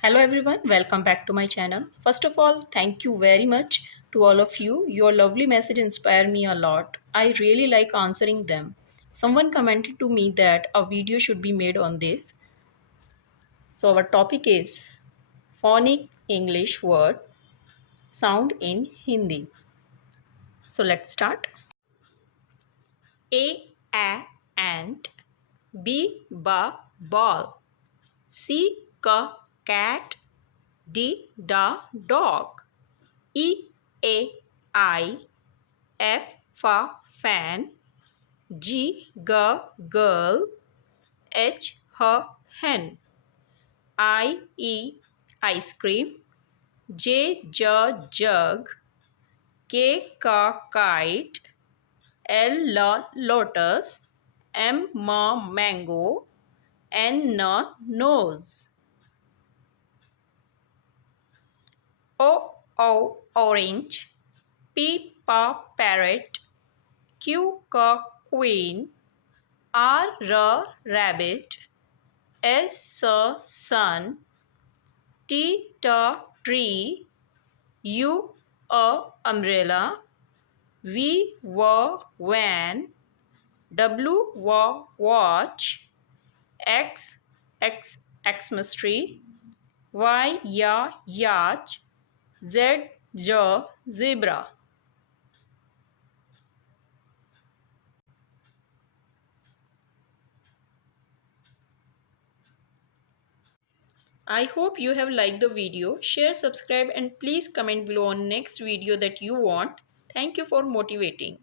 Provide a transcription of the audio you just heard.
Hello everyone, welcome back to my channel. First of all, thank you very much to all of you. Your lovely message inspired me a lot. I really like answering them. Someone commented to me that a video should be made on this. So our topic is phonic English word sound in Hindi. So let's start. A ant, B ball, cat, D dog. E F fan, girl, H hen, ice cream, jug, kite, lotus, mango, N nose, orange, P parrot, Q queen, rabbit, S sun, T tree, U umbrella, V van, W watch, Xmas tree, Y yacht, Z zebra. I hope you have liked the video. Share, subscribe and please comment below on next video that you want. Thank you for motivating.